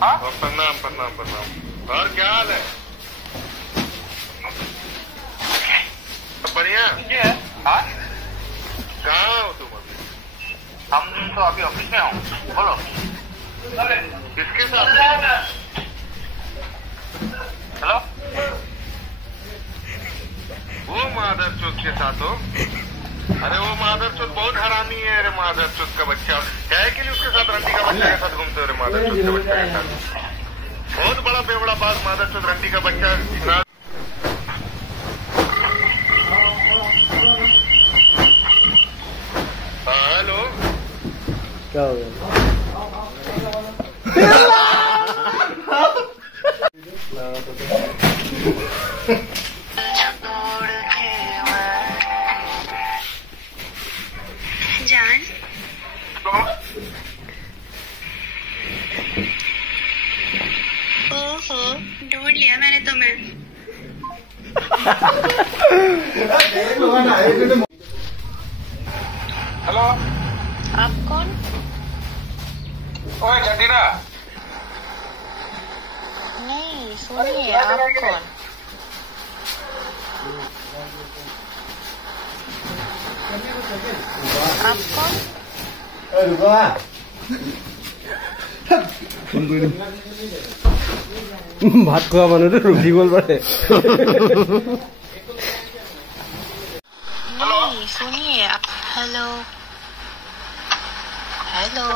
प्रणाम प्रणाम प्रणाम। और क्या हाल है? बढ़िया। कहाँ हो तुम अभी? हम तो अभी ऑफिस में हो। बोलो। किसके साथ? हेलो। वो मादरचोद के साथ हो? अरे वो मादरचोद बहुत हरामी है। अरे मादरचोद का बच्चा है कि नहीं, उसके साथ रंडी का बच्चा के साथ घूमते हो? अरे मादरचोद के बच्चा के साथ बहुत बड़ा बेवड़ा बात। मादरचोद रंडी का बच्चा। हेलो, क्या हो गया? जान ओहो, ढूंढ लिया मैंने तुम्हें। हेलो। आप कौन? ओए जंटीना। नहीं सुनिए, आप कौन? आप कौन? ভাত খোৱা মানুহটো ৰখি গ'ল পাৰে। नहीं सुनिए आप। Hello hello.